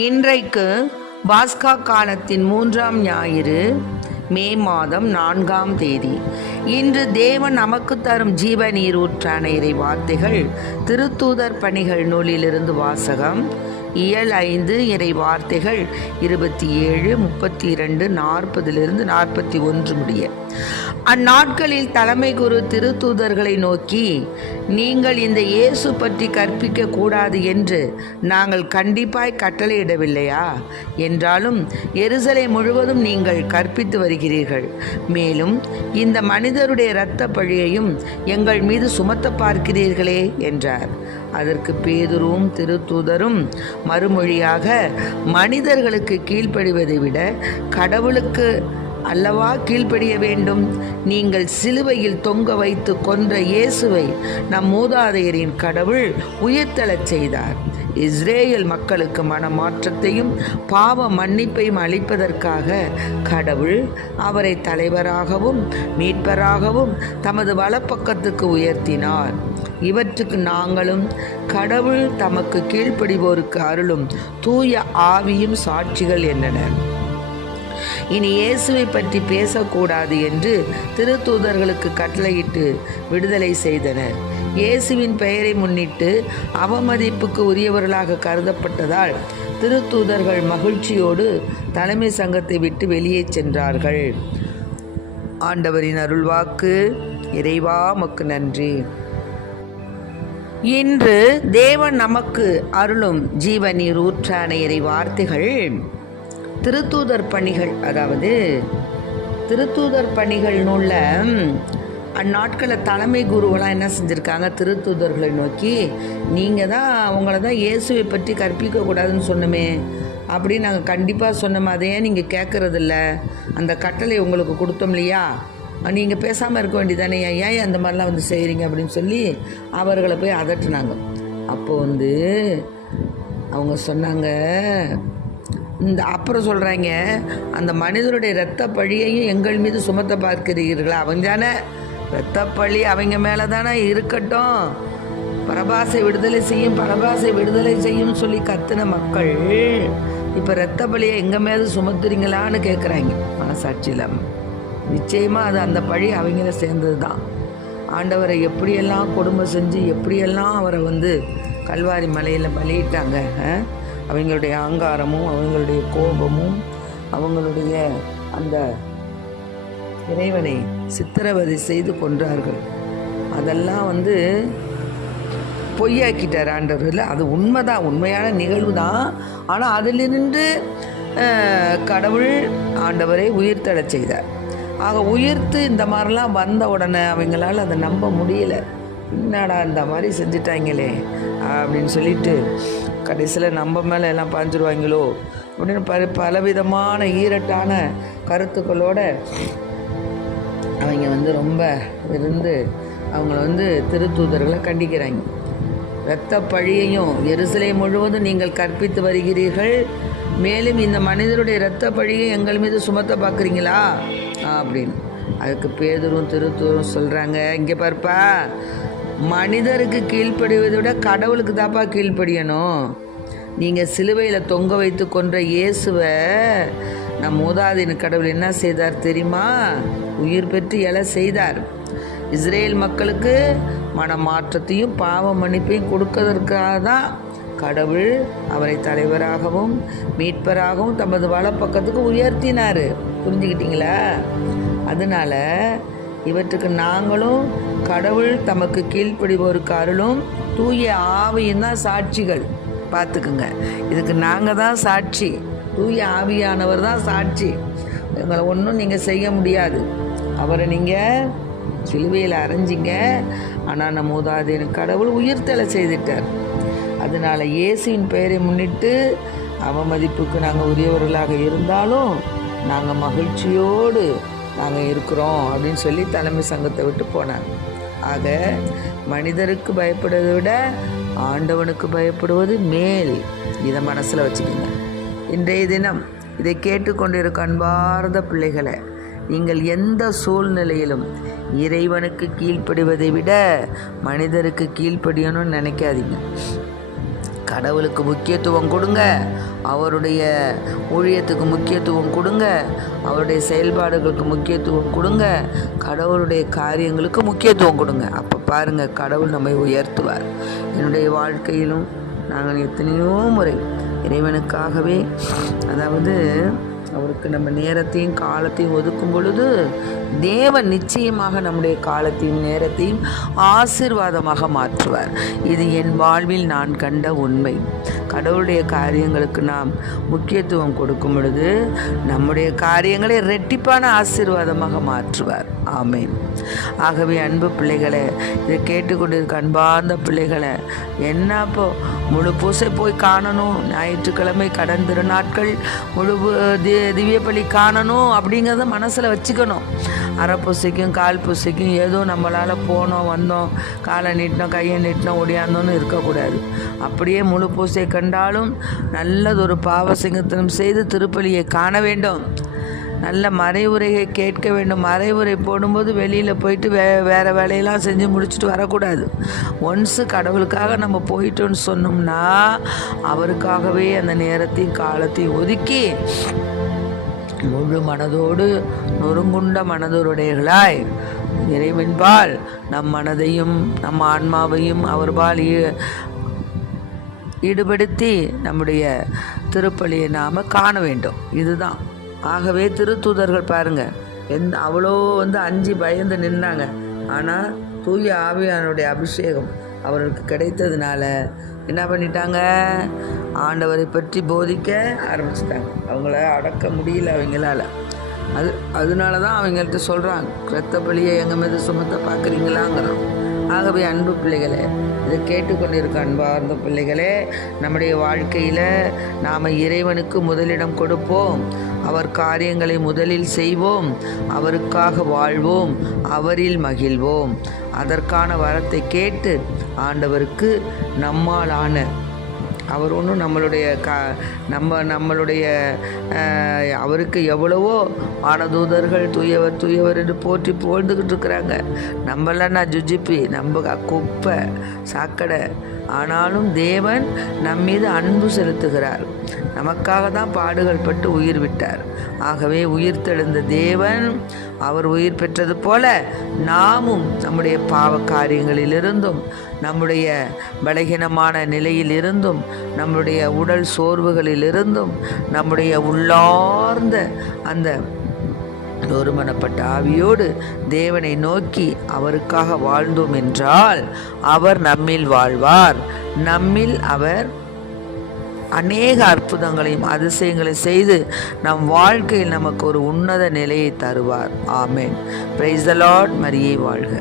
இன்றைக்கு பாஸ்கா காலத்தின் 3ஆம் ஞாயிறு, மே மாதம் 4ஆம் தேதி. இன்று தேவன் நமக்கு தரும் ஜீவ நீரூற்றான இறை வார்த்தைகள் திருத்தூதர் பணிகள் நூலிலிருந்து வாசகம். இயல் 5, இறை வார்த்தைகள் 27, 32, 40 41 முடிய. அந்நாட்களில் தலைமை குரு திருத்தூதர்களை நோக்கி, நீங்கள் இந்த இயேசு பற்றி கற்பிக்க கூடாது என்று நாங்கள் கண்டிப்பாய் கட்டளையிடவில்லையா? என்றாலும் எருசலேம் முழுவதும் நீங்கள் கற்பித்து வருகிறீர்கள். மேலும் இந்த மனிதருடைய இரத்த பழியையும் எங்கள் மீது சுமத்த பார்க்கிறீர்களே என்றார். அதற்கு பேதுருவும் திருத்தூதரும் மறுமொழியாக, மனிதர்களுக்கு கீழ்ப்படிவதை விட கடவுளுக்கு அல்லவா கீழ்ப்படிய வேண்டும்? நீங்கள் சிலுவையில் தொங்க வைத்து கொன்ற இயேசுவை நம் மூதாதையரின் கடவுள் உயிர்த்தெழச் செய்தார். இஸ்ரேல் மக்களுக்கு மனமாற்றத்தையும் பாவ மன்னிப்பையும் அளிப்பதற்காக கடவுள் அவரை தலைவராகவும் மீட்பராகவும் தமது வலப்பக்கத்துக்கு உயர்த்தினார். இவற்றுக்கு நாங்களும் கடவுள் தமக்கு கீழ்ப்படிவோருக்கு அருளும் தூய ஆவியும் சாட்சிகள் என்றனர். இனி இயேசுவை பற்றி பேசக்கூடாது என்று திருத்தூதர்களுக்கு கட்டளையிட்டு விடுதலை செய்தனர். இயேசுவின் பெயரை முன்னிட்டு அவமதிப்புக்கு உரியவர்களாக கருதப்பட்டதால் திருத்தூதர்கள் மகிழ்ச்சியோடு தலைமை சங்கத்தை விட்டு வெளியே சென்றார்கள். ஆண்டவரின் அருள்வாக்கு. இறைவா உமக்கு நன்றி. இன்று தேவன் நமக்கு அருளும் ஜீவ நீர் ஊற்றான இறை வார்த்தைகள் திருத்தூதர் பணிகள், அதாவது திருத்தூதர் பணிகள் நூலில் அந்நாட்களில் தலைமை குருவெல்லாம் என்ன செஞ்சுருக்காங்க, திருத்தூதர்களை நோக்கி, நீங்கள் தான் அவங்கள தான் இயேசுவை பற்றி கற்பிக்கக்கூடாதுன்னு சொன்னோமே அப்படின்னு நாங்கள் கண்டிப்பாக சொன்னோமே, அதையே நீங்கள் கேட்குறதில்ல, அந்த கட்டளை உங்களுக்கு கொடுத்தோம் இல்லையா, நீங்கள் பேசாமல் இருக்க வேண்டியதானே, ஏன் அந்த மாதிரிலாம் வந்து செய்கிறீங்க அப்படின்னு சொல்லி அவர்களை போய் அதட்டுனாங்க. அப்போது அவங்க சொன்னாங்க, அப்புறம் சொல்கிறாங்க, அந்த மனிதருடைய இரத்த பழியையும் எங்கள் மீது சுமத்த பார்க்கிறீர்களா? அவங்க தானே இரத்த பழி அவங்க மேலே தானே இருக்கட்டும், பரபாசை விடுதலை செய்யும், பரபாசை விடுதலை செய்யும்னு சொல்லி கத்துன மக்கள் இப்போ இரத்த பழியை எங்கள் மேலே சுமத்துறீங்களான்னு கேட்குறாங்க. மனசாட்சி இல்லாமல். நிச்சயமாக அது அந்த பழி அவங்கள சேர்ந்தது தான். ஆண்டவரை எப்படியெல்லாம் கொடுமை செஞ்சு எப்படியெல்லாம் அவரை வந்து கல்வாரி மலையில் பலியிட்டாங்க. அவங்களுடைய அகங்காரமும் அவங்களுடைய கோபமும் அவங்களுடைய அந்த இறைவனை சித்திரவதை செய்து கொன்றார்கள். அதெல்லாம் வந்து பொய்யாக்கிட்டார் ஆண்டவர். இல்லை, அது உண்மைதான், உண்மையான நிகழ்வு தான். ஆனால் அதிலிருந்து கடவுள் ஆண்டவரை உயிர்த்தெழச் செய்தார். ஆக உயிர்த்து இந்த மாதிரிலாம் வந்த உடனே அவங்களால அதை நம்ப முடியல. என்னடா இந்த மாதிரி செஞ்சிட்டாங்களே அப்படின்னு சொல்லிட்டு கடைசியில் நம்ம மேலே எல்லாம் பாஞ்சிருவாங்களோ அப்படின்னு பலவிதமான ஈரட்டான கருத்துக்களோட அவங்க வந்து ரொம்ப இருந்து அவங்கள வந்து திருத்தூதர்களை கண்டிக்கிறாங்க. இரத்த பழியையும் எருசலேம் முழுவதும் நீங்கள் கற்பித்து வருகிறீர்கள், மேலும் இந்த மனிதருடைய இரத்த பழியை எங்கள் மீது சுமத்த பார்க்குறீங்களா அப்படின்னு. அதுக்கு பேதுரும் திருத்தூரும் சொல்கிறாங்க, இங்கே பார்ப்பா, மனிதருக்கு கீழ்ப்படிவதை விட கடவுளுக்கு தாப்பா கீழ்ப்படியணும். நீங்கள் சிலுவையில் தொங்க வைத்து கொன்ற இயேசுவை நம் மூதாதையின் கடவுள் என்ன செய்தார் தெரியுமா? உயிர் பெற்று எழ செய்தார். இஸ்ரேல் மக்களுக்கு மனமாற்றத்தையும் பாவ மன்னிப்பையும் கொடுக்கறதற்காக தான் கடவுள் அவரை தலைவராகவும் மீட்பராகவும் தமது வலப்பக்கத்துக்கு உயர்த்தினார். புரிஞ்சுக்கிட்டீங்களா? அதனால் இவற்றுக்கு நாங்களும் கடவுள் தமக்கு கீழ்ப்படிவோருக்கு அருளும் தூய ஆவியும் தான் சாட்சிகள். பார்த்துக்குங்க, இதுக்கு நாங்கள் தான் சாட்சி, தூய ஆவியானவர் தான் சாட்சி. எங்களை ஒன்றும் நீங்கள் செய்ய முடியாது. அவரை நீங்கள் சிலுவையில் அரைஞ்சிங்க, ஆனால் நம்ம மூதாதையர் கடவுள் உயிர்த்தெழ செய்துட்டார். அதனால் இயேசுவின் பெயரை முன்னிட்டு அவமதிப்புக்கு நாங்கள் உரியவர்களாக இருந்தாலும் நாங்கள் மகிழ்ச்சியோடு நாங்கள் இருக்கிறோம் அப்படின்னு சொல்லி தலைமை சங்கத்தை விட்டு போனாங்க. ஆக மனிதருக்கு பயப்படுவதை விட ஆண்டவனுக்கு பயப்படுவது மேல். இதை மனசில் வச்சுக்கோங்க. இன்றைய தினம் இதை கேட்டுக்கொண்டிருக்க அன்பார்ந்த பிள்ளைகளை, நீங்கள் எந்த சூழ்நிலையிலும் இறைவனுக்கு கீழ்ப்படிவதை விட மனிதருக்கு கீழ்ப்படியணும்னு நினைக்காதீங்க. கடவுளுக்கு முக்கியத்துவம் கொடுங்க, அவருடைய ஊழியத்துக்கு முக்கியத்துவம் கொடுங்க, அவருடைய செயல்பாடுகளுக்கு முக்கியத்துவம் கொடுங்க, கடவுளுடைய காரியங்களுக்கு முக்கியத்துவம் கொடுங்க. அப்போ பாருங்கள், கடவுள் நம்மை உயர்த்துவார். என்னுடைய வாழ்க்கையிலும் நாங்கள் எத்தனையோ முறை இறைவனுக்காகவே, அதாவது அவருக்கு நம்ம நேரத்தையும் காலத்தையும் ஒதுக்கும் பொழுது தேவன் நிச்சயமாக நம்முடைய காலத்தையும் நேரத்தையும் ஆசீர்வாதமாக மாற்றுவார். இது என் வாழ்வில் நான் கண்ட உண்மை. கடவுளுடைய காரியங்களுக்கு நாம் முக்கியத்துவம் கொடுக்கும் பொழுது நம்முடைய காரியங்களை இரட்டிப்பான ஆசீர்வாதமாக மாற்றுவார். ஆமென். ஆகவே அன்பு பிள்ளைகளை, இதை கேட்டுக்கொண்டிருக்க அன்பார்ந்த பிள்ளைகளை, என்னப்போ முழு பூசை போய் காணணும், ஞாயிற்றுக்கிழமை கடன் திருநாட்கள் முழு திவ்ய பலி காணணும் அப்படிங்கிறத மனசில் வச்சுக்கணும். அரை பூசைக்கும் கால் பூசைக்கும் ஏதோ நம்மளால் போனோம் வந்தோம், காலை நீட்டினோம் கையை நீட்டினோம் ஒடியாந்தோன்னு இருக்கக்கூடாது. அப்படியே முழு பூசை கண்டாலும் நல்லதொரு பாவ சிங்கத்தனம் செய்து திருப்பலியை காண வேண்டும். நல்ல மறைவுரையை கேட்க வேண்டும். மறைவுரை போடும்போது வெளியில் போயிட்டு வேறு வேலையெல்லாம் செஞ்சு முடிச்சுட்டு வரக்கூடாது. ஒன்ஸு கடவுளுக்காக நம்ம போயிட்டோன்னு சொன்னோம்னா அவருக்காகவே அந்த நேரத்தையும் காலத்தையும் ஒதுக்கி முழு மனதோடு நொறுங்குண்ட மனதுடையர்களாய் இறைவன்பால் நம் மனதையும் நம் ஆன்மாவையும் அவர்பால் ஈடுபடுத்தி நம்முடைய திருப்பலியை நாம் காண வேண்டும். இதுதான். ஆகவே திருத்தூதர்கள் பாருங்கள், அவ்வளோ அஞ்சு பயந்து நின்னாங்க. ஆனால் தூய ஆவியானுடைய அபிஷேகம் அவர்களுக்கு கிடைத்ததுனால என்ன பண்ணிட்டாங்க, ஆண்டவரை பற்றி போதிக்க ஆரம்பிச்சிட்டாங்க. அவங்கள அடக்க முடியல அவங்களால. அதனால தான் அவங்கள்ட்ட சொல்கிறாங்க, இரத்த பலியை எங்கள் மீது சுமத்த பார்க்குறீங்களாங்கிறான். ஆகவே அன்பு பிள்ளைகளே, இதை கேட்டுக்கொண்டிருக்க அன்பார்ந்த பிள்ளைகளே, நம்முடைய வாழ்க்கையில் நாம் இறைவனுக்கு முதலிடம் கொடுப்போம். அவர் காரியங்களை முதலில் செய்வோம், அவருக்காக வாழ்வோம், அவரில் மகிழ்வோம். அதற்கான வரத்தை கேட்டு ஆண்டவருக்கு நம்மால் ஆன, அவர் ஒன்றும் நம்மளுடைய அவருக்கு எவ்வளவோ வானதூதர்கள் தூயவர் தூயவர் என்று போற்றி புகழ்ந்துக்கிட்டு இருக்கிறாங்க. நம்மளன்னா ஜுஜிப்பி, நம்ம குப்பை சாக்கடை. ஆனாலும் தேவன் நம்மீது அன்பு செலுத்துகிறார். நமக்காக தான் பாடுகள் பட்டு உயிர் விட்டார். ஆகவே உயிர் தெழுந்த தேவன் அவர் உயிர் பெற்றது போல நாமும் நம்முடைய பாவ காரியங்களிலிருந்தும் நம்முடைய பலகீனமான நிலையிலிருந்தும் நம்முடைய உடல் சோர்வுகளிலிருந்தும் நம்முடைய உள்ளார்ந்த அந்த ஒருமனப்பட்ட ஆவியோடு தேவனை நோக்கி அவருக்காக வாழ்ந்தோம் என்றால் அவர் நம்மில் வாழ்வார். நம்மில் அவர் அநேக அற்புதங்களையும் அதிசயங்களையும் செய்து நம் வாழ்க்கையில் நமக்கு ஒரு உன்னத நிலையை தருவார். ஆமென். Praise the lord. மரியே வாழ்க.